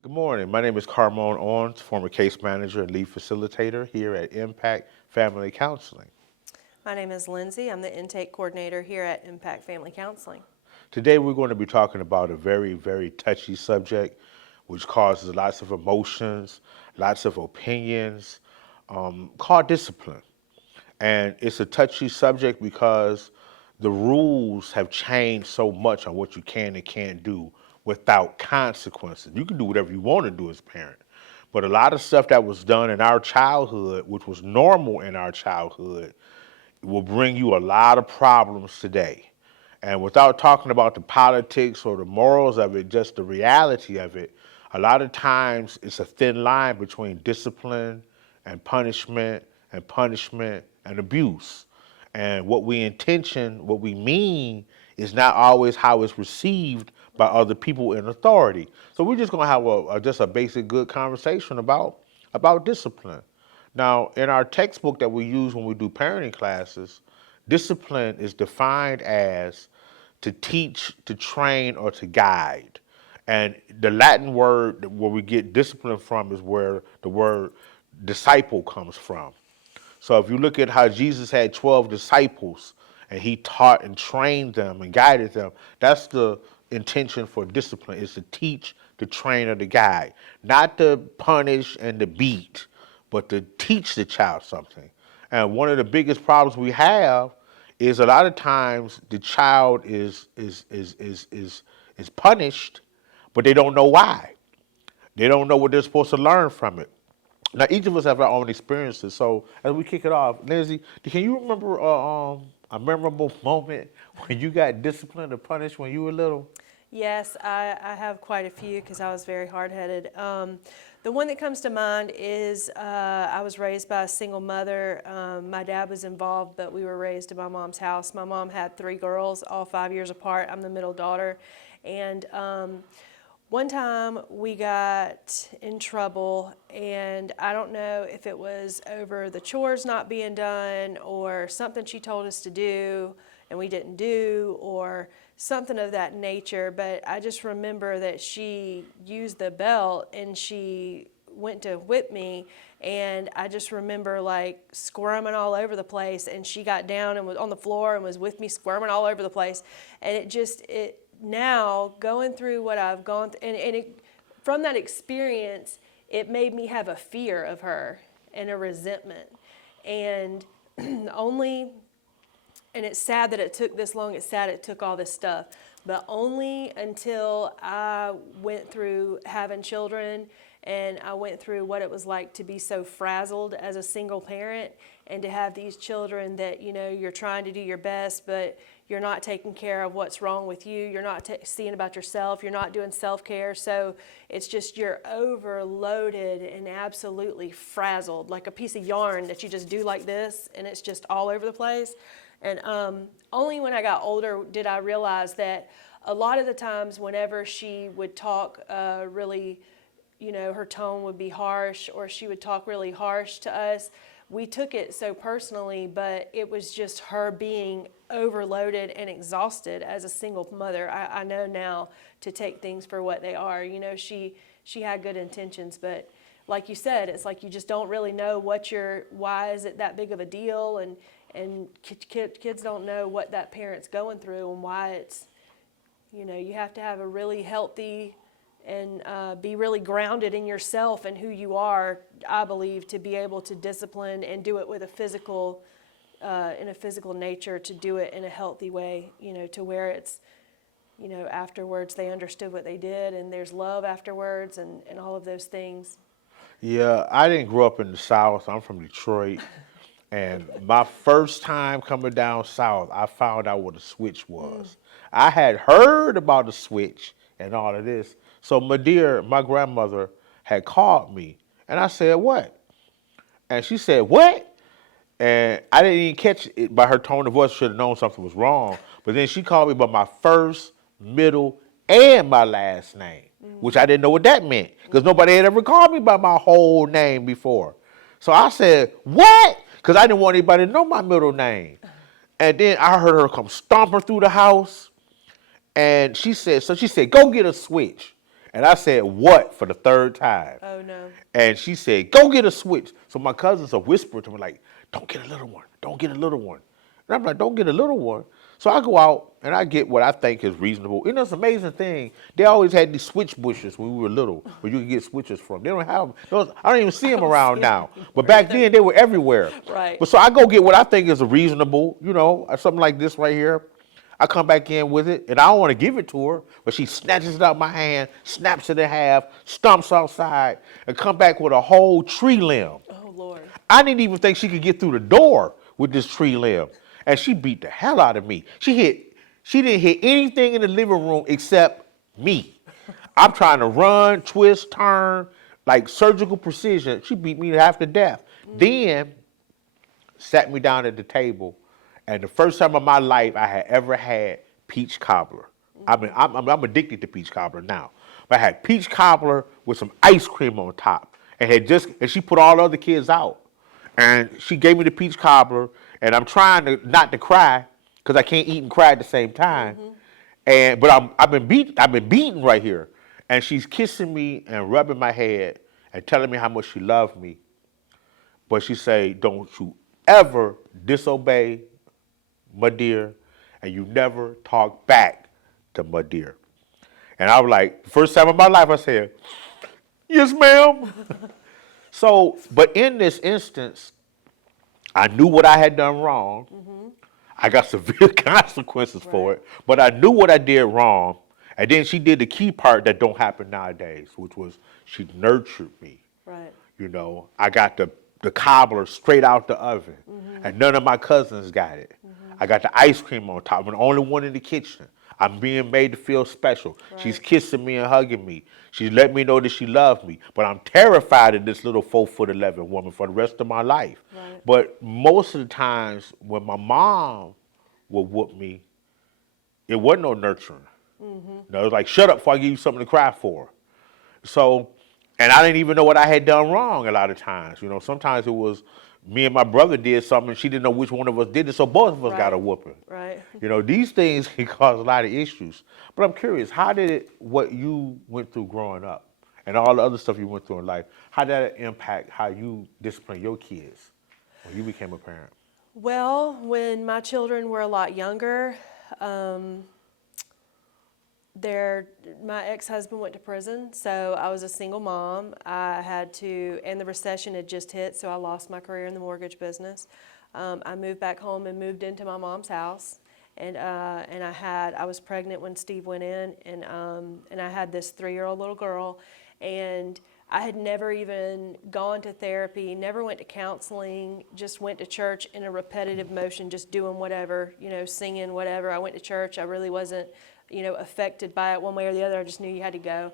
Good morning. My name is Carmone Owens, former case manager and lead facilitator here at Impact Family Counseling. My name is Lindsey. I'm the intake coordinator here at Impact Family Counseling. Today we're going to be talking about a very, very touchy subject which causes lots of emotions, lots of opinions, called discipline. And it's a touchy subject because the rules have changed so much on what you can and can't do without consequences. You can do whatever you want to do as a parent. But a lot of stuff that was done in our childhood, which was normal in our childhood, will bring you a lot of problems today. And without talking about the politics or the morals of it, just the reality of it, a lot of times it's a thin line between discipline and punishment and abuse. And what we mean is not always how it's received by other people in authority. So we're just gonna have just a basic good conversation about discipline. Now, in our textbook that we use when we do parenting classes, discipline is defined as to teach, to train, or to guide. And the Latin word where we get discipline from is where the word disciple comes from. So if you look at how Jesus had 12 disciples and he taught and trained them and guided them, that's the intention for discipline, is to teach, to train, or to guide. Not to punish and to beat, but to teach the child something. And one of the biggest problems we have is a lot of times the child is punished, but they don't know why. They don't know what they're supposed to learn from it. Now, each of us have our own experiences. So, as we kick it off, Lindsay, can you remember a memorable moment when you got disciplined or punished when you were little? Yes, I have quite a few because I was very hard-headed. The one that comes to mind is I was raised by a single mother. My dad was involved, but we were raised in my mom's house. My mom had three girls, all 5 years apart. I'm the middle daughter. And one time we got in trouble, and I don't know if it was over the chores not being done or something she told us to do and we didn't do or something of that nature, but I just remember that she used the belt and she went to whip me, and I just remember like squirming all over the place, and she got down and was on the floor and was with me squirming all over the place, and it now going through what I've gone through, from that experience, it made me have a fear of her and a resentment. And only, and it's sad that it took this long, it's sad it took all this stuff, but only until I went through having children and I went through what it was like to be so frazzled as a single parent and to have these children that, you're trying to do your best, but you're not taking care of what's wrong with you. You're not seeing about yourself. You're not doing self-care. So it's just you're overloaded and absolutely frazzled, like a piece of yarn that you just do like this, and it's just all over the place. And only when I got older did I realize that a lot of the times whenever she would talk really, her tone would be harsh, or she would talk really harsh to us, we took it so personally, but it was just her being overloaded and exhausted as a single mother. I know now to take things for what they are. She had good intentions, but like you said, it's like you just don't really know why is it that big of a deal, and kids don't know what that parent's going through and why it's, you have to have a really healthy and be really grounded in yourself and who you are, I believe, to be able to discipline and do it with in a physical nature, to do it in a healthy way, to where it's, afterwards they understood what they did and there's love afterwards and all of those things. Yeah, I didn't grow up in the South. I'm from Detroit. And my first time coming down south, I found out what a switch was. I had heard about the switch and all of this. So my grandmother had called me, and I said, "What?" And she said, "What?" And I didn't even catch it by her tone of voice. Should have known something was wrong. But then she called me by my first, middle, and my last name, which I didn't know what that meant because nobody had ever called me by my whole name before. So I said, "What?" Because I didn't want anybody to know my middle name. And then I heard her come stomping through the house. And she said, "Go get a switch." And I said, what, for the third time. Oh, no. And she said, go get a switch. So my cousins are whispering to me like, don't get a little one. Don't get a little one. And I'm like, don't get a little one. So I go out and I get what I think is reasonable. You know, it's an amazing thing. They always had these switch bushes when we were little where you could get switches from. They don't have those. I don't even see them around now. But back then they were everywhere. Right. But so I go get what I think is a reasonable, you know, something like this right here. I come back in with it, and I don't want to give it to her, but she snatches it out of my hand, snaps it in half, stomps outside, and come back with a whole tree limb. Oh, Lord. I didn't even think she could get through the door with this tree limb, and she beat the hell out of me. She didn't hit anything in the living room except me. I'm trying to run, twist, turn, like surgical precision. She beat me half to death. Then sat me down at the table. And the first time in my life I had ever had peach cobbler. I'm addicted to peach cobbler now. But I had peach cobbler with some ice cream on top. And she put all the other kids out. And she gave me the peach cobbler, and I'm trying not to cry because I can't eat and cry at the same time. But I've been beaten right here. And she's kissing me and rubbing my head and telling me how much she loved me. But she say, don't you ever disobey my dear, and you never talk back to my dear. And I was like, first time in my life I said, yes, ma'am. So, but in this instance, I knew what I had done wrong. I got severe consequences for it, but I knew what I did wrong. And then she did the key part that don't happen nowadays, which was she nurtured me. Right. You know, I got the cobbler straight out the oven, and none of my cousins got it. I got the ice cream on top. I'm the only one in the kitchen. I'm being made to feel special. Right. She's kissing me and hugging me. She's letting me know that she loves me. But I'm terrified of this little 4'11" woman for the rest of my life. Right. But most of the times when my mom would whoop me, it wasn't no nurturing. No, it was like, shut up before I give you something to cry for. So, and I didn't even know what I had done wrong a lot of times. You know, sometimes it was me and my brother did something and she didn't know which one of us did it, so both of us got a whooping. Right. You know, these things can cause a lot of issues. But I'm curious, how did what you went through growing up and all the other stuff you went through in life, how did that impact how you discipline your kids when you became a parent? Well, when my children were a lot younger, my ex-husband went to prison, so I was a single mom. And the recession had just hit, so I lost my career in the mortgage business. I moved back home and moved into my mom's house, and I was pregnant when Steve went in, and I had this 3-year-old little girl, and I had never even gone to therapy, never went to counseling, just went to church in a repetitive motion, just doing whatever, singing whatever. I went to church. I really wasn't, affected by it one way or the other. I just knew you had to go.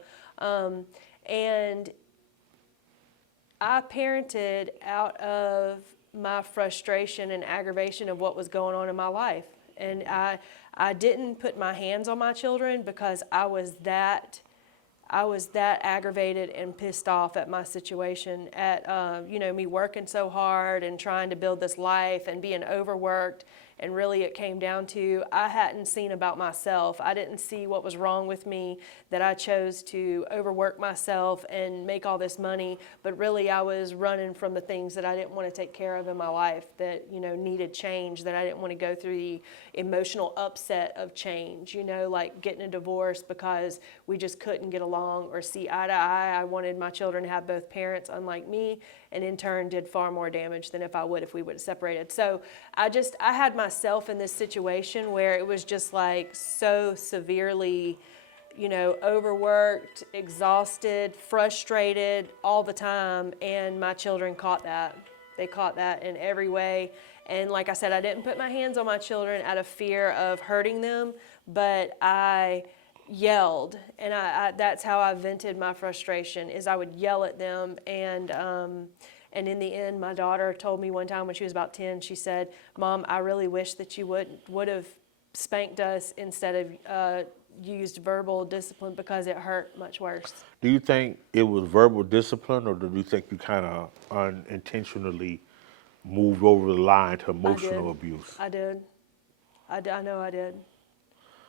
And I parented out of my frustration and aggravation of what was going on in my life. And I didn't put my hands on my children because I was that aggravated and pissed off at my situation, at me working so hard and trying to build this life and being overworked. And really it came down to I hadn't seen about myself. I didn't see what was wrong with me, that I chose to overwork myself and make all this money. But really I was running from the things that I didn't want to take care of in my life that, needed change, that I didn't want to go through the emotional upset of change, like getting a divorce because we just couldn't get along or see eye to eye. I wanted my children to have both parents, unlike me, and in turn did far more damage than if we would have separated. So I had myself in this situation where it was just like so severely, overworked, exhausted, frustrated all the time, and my children caught that. They caught that in every way. And like I said, I didn't put my hands on my children out of fear of hurting them, but I yelled, and that's how I vented my frustration, is I would yell at them. And in the end, my daughter told me one time when she was about 10, she said, "Mom, I really wish that you would have spanked us instead of used verbal discipline because it hurt much worse." Do you think it was verbal discipline, or do you think you kind of unintentionally moved over the line to emotional abuse? I did. I know I did.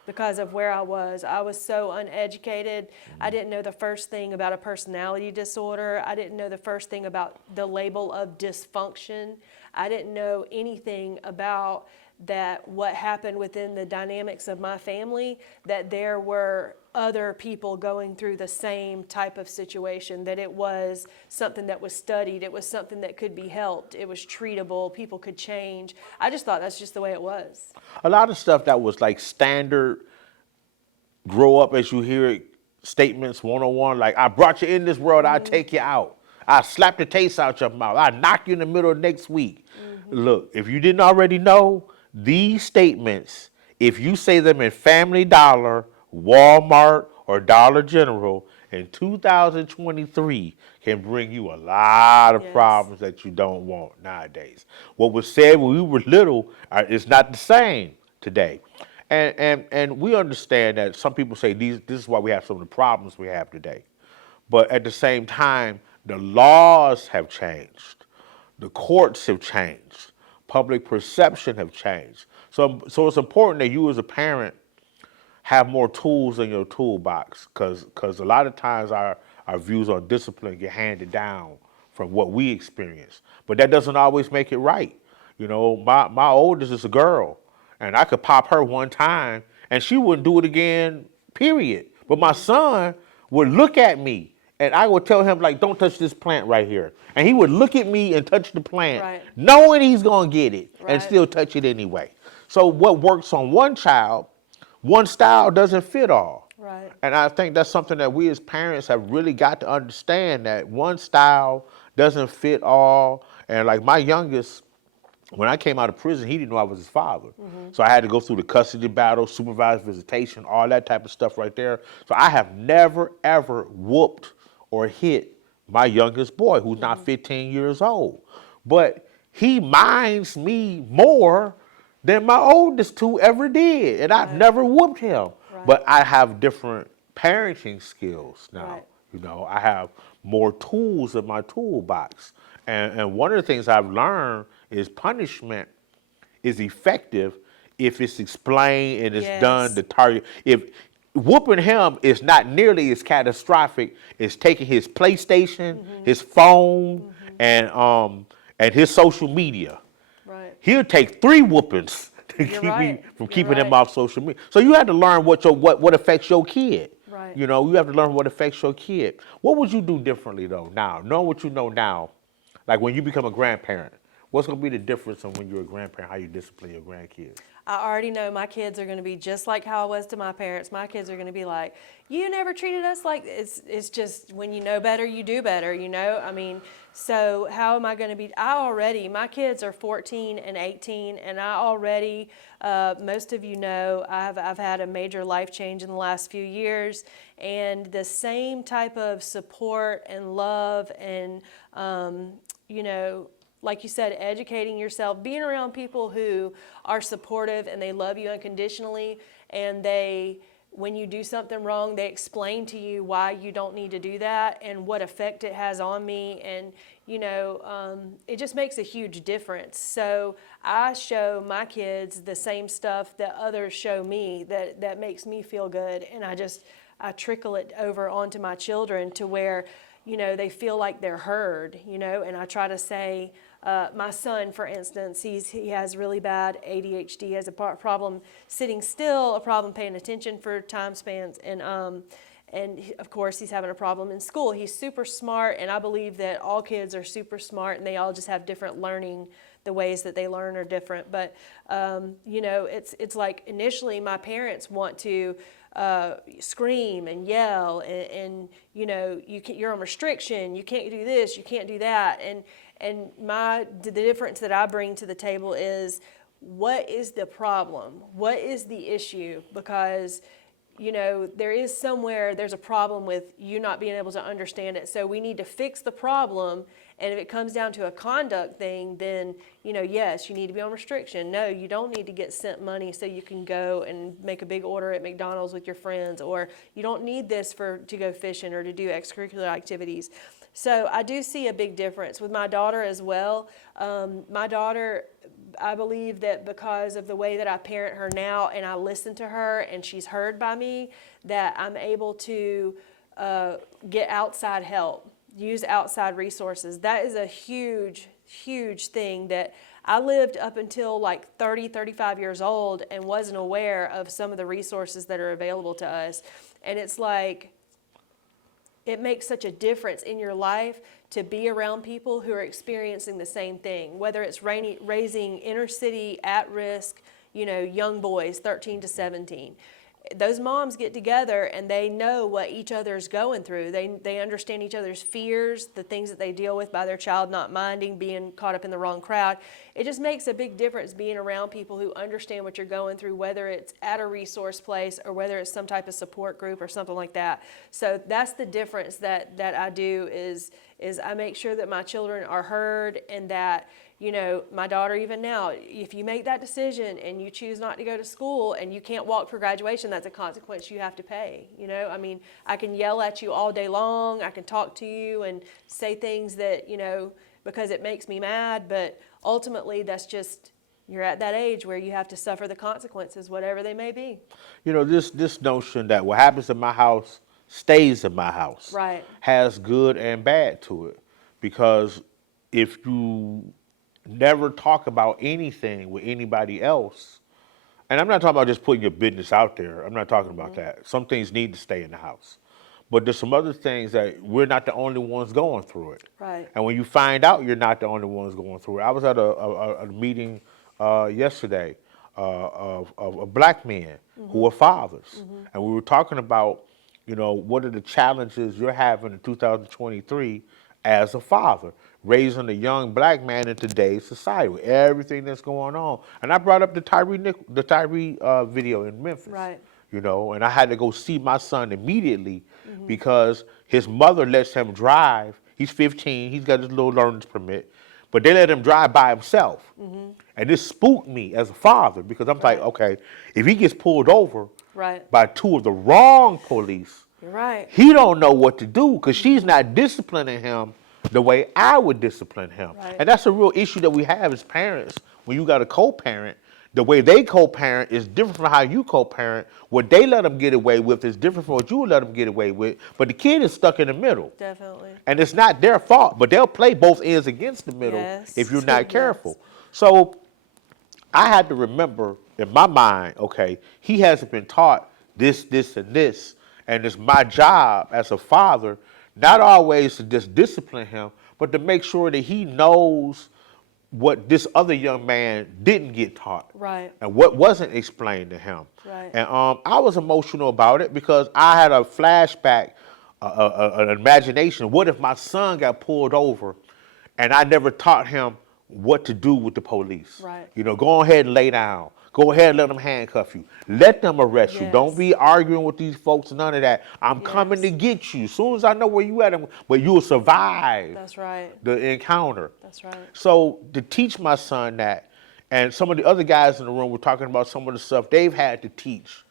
because of where I was. I was so uneducated. I didn't know the first thing about a personality disorder. I didn't know the first thing about the label of dysfunction. I didn't know anything about that, what happened within the dynamics of my family, that there were other people going through the same type of situation, that it was something that was studied, it was something that could be helped, it was treatable, people could change. I just thought that's just the way it was. A lot of stuff that was like standard, grow up as you hear it, statements 101, like, I brought you in this world, I'll take you out. I'll slap the taste out your mouth. I'll knock you in the middle of next week. Look, if you didn't already know, these statements, if you say them in Family Dollar, Walmart, or Dollar General in 2023, can bring you a lot of Yes. problems that you don't want nowadays. What was said when we were little is not the same today. And we understand that some people say this is why we have some of the problems we have today. But at the same time, the laws have changed. The courts have changed. Public perception have changed. So it's important that you as a parent have more tools in your toolbox, because a lot of times our views on discipline get handed down from what we experience. But that doesn't always make it right. You know, my oldest is a girl, and I could pop her one time, and she wouldn't do it again, period. But my son would look at me, and I would tell him, like, don't touch this plant right here. And he would look at me and touch the plant, Right. knowing he's going to get it, and Right. still touch it anyway. So what works on one child, one style doesn't fit all. Right. And I think that's something that we as parents have really got to understand, that one style doesn't fit all. And like my youngest, when I came out of prison, he didn't know I was his father. So I had to go through the custody battle, supervised visitation, all that type of stuff right there. So I have never, ever whooped or hit my youngest boy, who's now 15 years old. But he minds me more than my oldest two ever did. And I've never whooped him. Right. But I have different parenting skills now. Right. You know, I have more tools in my toolbox. And one of the things I've learned is punishment is effective if it's explained and it's Yes. done to target. If whooping him is not nearly as catastrophic as taking his PlayStation, his phone, and his social media. Right. He'll take 3 whoopings to You're keep me right. from You're keeping him right. off social media. So you have to learn what affects your kid. Right. You know, you have to learn what affects your kid. What would you do differently though now, knowing what you know now? Like when you become a grandparent, what's going to be the difference on when you're a grandparent, how you discipline your grandkids? I already know my kids are going to be just like how I was to my parents. My kids are going to be like, you never treated us like this. It's just when you know better, you do better, you know? I mean, so how am I going to be? My kids are 14 and 18, and I already, most of you know, I've had a major life change in the last few years, and the same type of support and love and, you know, like you said, educating yourself, being around people who are supportive and they love you unconditionally, and when you do something wrong, they explain to you why you don't need to do that and what effect it has on me. And, you know, it just makes a huge difference. So I show my kids the same stuff that others show me that makes me feel good. And I trickle it over onto my children to where, you know, they feel like they're heard, you know, and I try to say, my son, for instance, he has really bad ADHD, has a problem sitting still, a problem paying attention for time spans, and of course he's having a problem in school. He's super smart, and I believe that all kids are super smart, and they all just have different learning. The ways that they learn are different, but you know, it's like initially my parents want to scream and yell, and you know, you're on restriction, you can't do this, you can't do that, and the difference that I bring to the table is, what is the problem? What is the issue? Because, you know, there's a problem with you not being able to understand it. So we need to fix the problem. And if it comes down to a conduct thing, then, you know, yes, you need to be on restriction. No, you don't need to get sent money so you can go and make a big order at McDonald's with your friends, or you don't need this to go fishing or to do extracurricular activities. So I do see a big difference with my daughter as well. My daughter, I believe that because of the way that I parent her now and I listen to her and she's heard by me, that I'm able to get outside help, use outside resources. That is a huge, huge thing that I lived up until like 30, 35 years old and wasn't aware of some of the resources that are available to us. And it's like, it makes such a difference in your life to be around people who are experiencing the same thing, whether it's raising inner city at risk, young boys, 13 to 17. Those moms get together and they know what each other's going through. They understand each other's fears, the things that they deal with by their child not minding, being caught up in the wrong crowd. It just makes a big difference being around people who understand what you're going through, whether it's at a resource place or whether it's some type of support group or something like that. So that's the difference that I do is I make sure that my children are heard, and that my daughter, even now, if you make that decision and you choose not to go to school and you can't walk for graduation, that's a consequence you have to pay. I mean, I can yell at you all day long. I can talk to you and say things that, because it makes me mad. But ultimately, that's just, you're at that age where you have to suffer the consequences, whatever they may be. This notion that what happens in my house stays in my house, Right. has good and bad to it. Because if you never talk about anything with anybody else, and I'm not talking about just putting your business out there. I'm not talking about that. Some things need to stay in the house. But there's some other things that we're not the only ones going through it. Right. And when you find out you're not the only ones going through it. I was at a meeting yesterday of black men who are fathers. And we were talking about, what are the challenges you're having in 2023 as a father, raising a young black man in today's society with everything that's going on. And I brought up the Tyree video in Memphis. Right. And I had to go see my son immediately because his mother lets him drive. He's 15. He's got his little learner's permit, but they let him drive by himself. And this spooked me as a father because I'm like, okay, if he gets pulled over Right. by two of the wrong police, You're right. he don't know what to do because she's not disciplining him the way I would discipline him. Right. And that's a real issue that we have as parents. When you got a co-parent, the way they co-parent is different from how you co-parent. What they let them get away with is different from what you let them get away with. But the kid is stuck in the middle. Definitely. And it's not their fault, but they'll play both ends against the middle if you're not Yes. careful. So I had to remember in my mind, okay, he hasn't been taught this, and this, and it's my job as a father not always to just discipline him, but to make sure that he knows what this other young man didn't get taught. Right. And what wasn't explained to him. Right. And I was emotional about it because I had a flashback, an imagination. What if my son got pulled over and I never taught him what to do with the police? Right. Go ahead and lay down. Go ahead and let them handcuff you. Let them arrest you. Yes. Don't be arguing with these folks, none of that. I'm coming to get you. As soon as I know where you at, but you'll survive That's right. the encounter. That's right. So to teach my son that, and some of the other guys in the room were talking about some of the stuff they've had to teach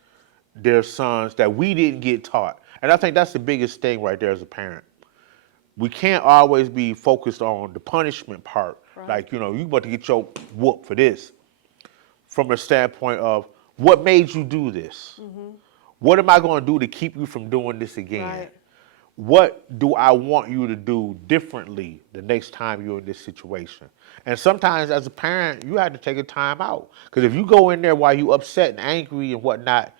their sons that we didn't get taught. And I think that's the biggest thing right there as a parent. We can't always be focused on the punishment part. Right. Like, you about to get your whoop for this. From a standpoint of what made you do this? What am I going to do to keep you from doing this again? Right. What do I want you to do differently the next time you're in this situation? And sometimes as a parent, you have to take a time out. Because if you go in there while you upset and angry and whatnot,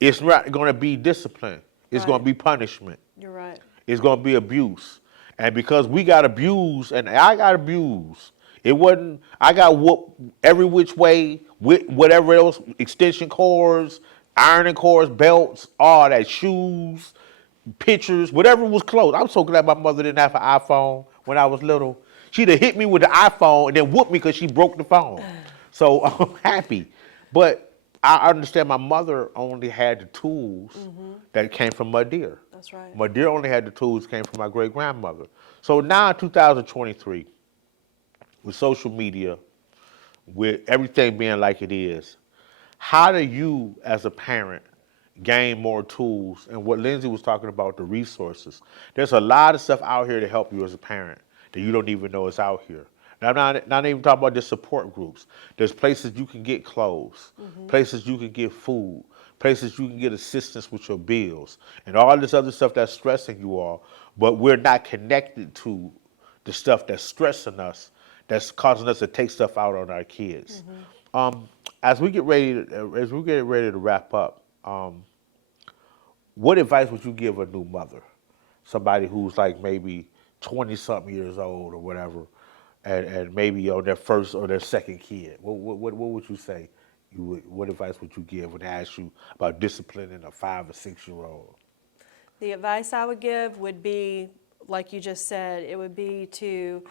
it's not going to be discipline. It's going to be punishment. You're right. It's going to be abuse. And because we got abused, and I got abused, it wasn't, I got whooped every which way with whatever else, extension cords, ironing cords, belts, all that, shoes, pictures, whatever was close. I'm so glad my mother didn't have an iPhone when I was little. She'd have hit me with the iPhone and then whooped me because she broke the phone. So I'm happy. But I understand my mother only had the tools that came from my dear. That's right. My dear only had the tools that came from my great-grandmother. So now in 2023, with social media, with everything being like it is, how do you as a parent gain more tools? And what Lindsey was talking about, the resources. There's a lot of stuff out here to help you as a parent that you don't even know is out here. Now, I'm not even talking about the support groups. There's places you can get clothes, places you can get food, places you can get assistance with your bills, and all this other stuff that's stressing you all. But we're not connected to the stuff that's stressing us, that's causing us to take stuff out on our kids. Um, as we get ready to wrap up, what advice would you give a new mother, somebody who's like maybe 20 something years old or whatever, and maybe on their first or their second kid? What would you say? What advice would you give when they ask you about disciplining a 5 or 6 year old? The advice I would give would be, like you just said, it would be to,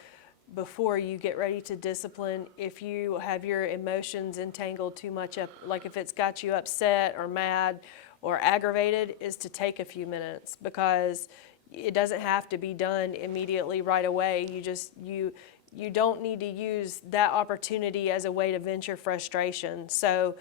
before you get ready to discipline, if you have your emotions entangled too much up, like if it's got you upset or mad or aggravated, is to take a few minutes, because it doesn't have to be done immediately right away. You don't need to use that opportunity as a way to vent your frustration. So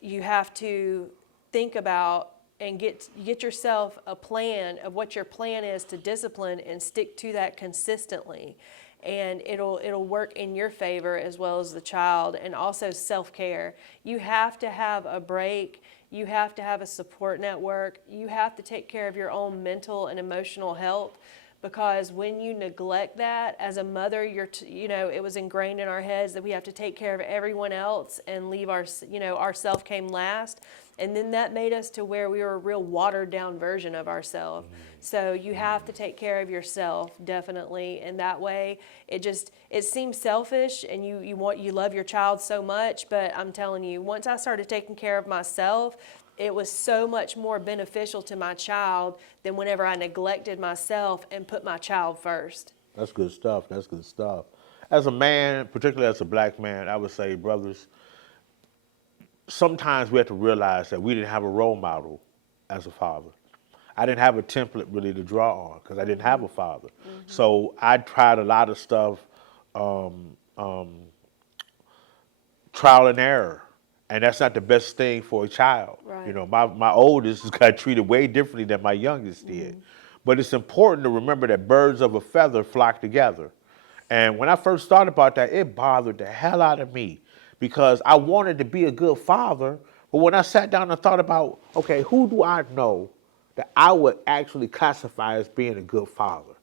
you have to think about and get yourself a plan of what your plan is to discipline, and stick to that consistently. And it'll work in your favor as well as the child. And also self-care. You have to have a break. You have to have a support network. You have to take care of your own mental and emotional health, because when you neglect that as a mother, it was ingrained in our heads that we have to take care of everyone else and leave ourself came last. And then that made us to where we were a real watered down version of ourselves. So you have to take care of yourself, definitely. And that way it seems selfish, and you love your child so much, but I'm telling you, once I started taking care of myself, it was so much more beneficial to my child than whenever I neglected myself and put my child first. That's good stuff. That's good stuff. As a man, particularly as a black man, I would say, brothers, sometimes we have to realize that we didn't have a role model as a father. I didn't have a template really to draw on because I didn't have a father. So I tried a lot of stuff, um, um, trial and error. And that's not the best thing for a child. Right. You know, my oldest got treated way differently than my youngest did. But it's important to remember that birds of a feather flock together. And when I first thought about that, it bothered the hell out of me, because I wanted to be a good father. But when I sat down and thought about, okay, who do I know that I would actually classify as being a good father?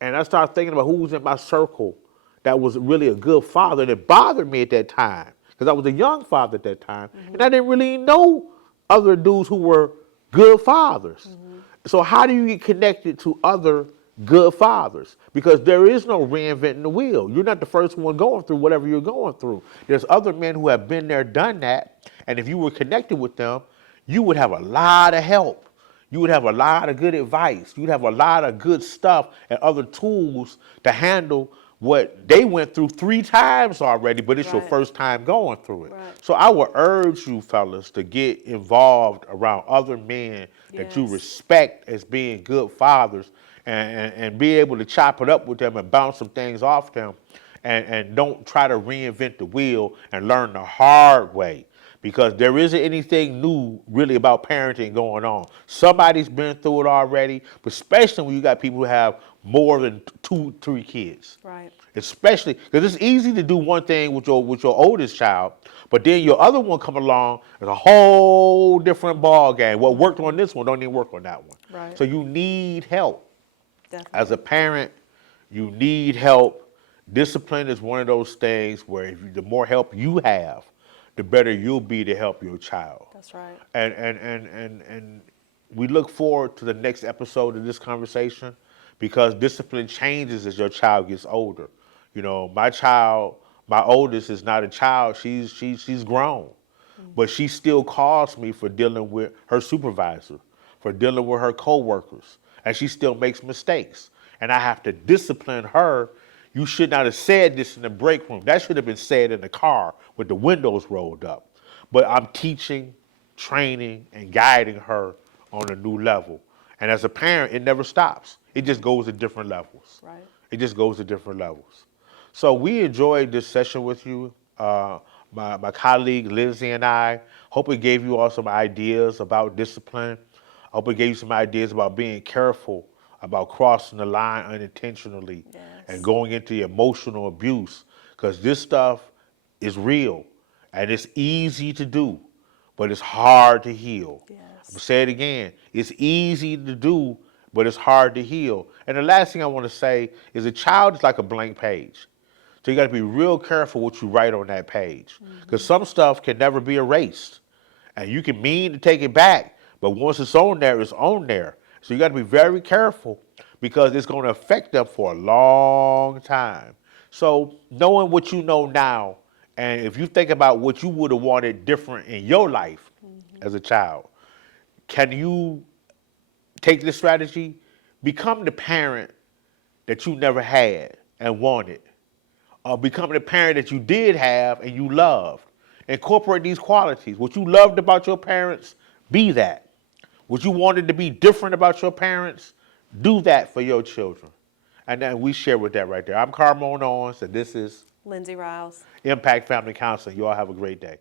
And I started thinking about who was in my circle that was really a good father. And it bothered me at that time, because I was a young father at that time, and I didn't really know other dudes who were good fathers. So how do you get connected to other good fathers? Because there is no reinventing the wheel. You're not the first one going through whatever you're going through. There's other men who have been there, done that, and if you were connected with them, you would have a lot of help. You would have a lot of good advice. You'd have a lot of good stuff and other tools to handle what they went through 3 times already, but it's your Right. first time going through it. Right. So I would urge you fellas to get involved around other men that you Yes. respect as being good fathers, and be able to chop it up with them and bounce some things off them, and don't try to reinvent the wheel and learn the hard way, because there isn't anything new really about parenting going on. Somebody's been through it already, but especially when you got people who have more than 2, 3 kids. Right. Especially because it's easy to do one thing with your oldest child, but then your other one come along, it's a whole different ball game. What worked on this one don't even work on that one. Right. So you need help. Definitely. As a parent, you need help. Discipline is one of those things where the more help you have, the better you'll be to help your child. That's right. And we look forward to the next episode of this conversation, because discipline changes as your child gets older. You know, my oldest is not a child. She's grown, but she still calls me for dealing with her supervisor, for dealing with her coworkers, and she still makes mistakes. And I have to discipline her. You should not have said this in the break room. That should have been said in the car with the windows rolled up. But I'm teaching, training, and guiding her on a new level. And as a parent, it never stops. It just goes to different levels. Right. It just goes to different levels. So we enjoyed this session with you, my colleague Lindsey and I. Hope it gave you all some ideas about discipline. I hope it gave you some ideas about being careful about crossing the line unintentionally Yes. and going into emotional abuse. because this stuff is real and it's easy to do, but it's hard to heal. Yes. I'm gonna say it again. It's easy to do, but it's hard to heal. And the last thing I want to say is a child is like a blank page. So you got to be real careful what you write on that page, because some stuff can never be erased. And you can mean to take it back, but once it's on there, it's on there. So you got to be very careful because it's going to affect them for a long time. So knowing what you know now, and if you think about what you would have wanted different in your life as a child, can you take this strategy? Become the parent that you never had and wanted. Or become the parent that you did have and you loved. Incorporate these qualities. What you loved about your parents, be that. What you wanted to be different about your parents, do that for your children. And then we share with that right there. I'm Carmone Owens, and this is Lindsey Ryals. Impact Family Counseling. You all have a great day.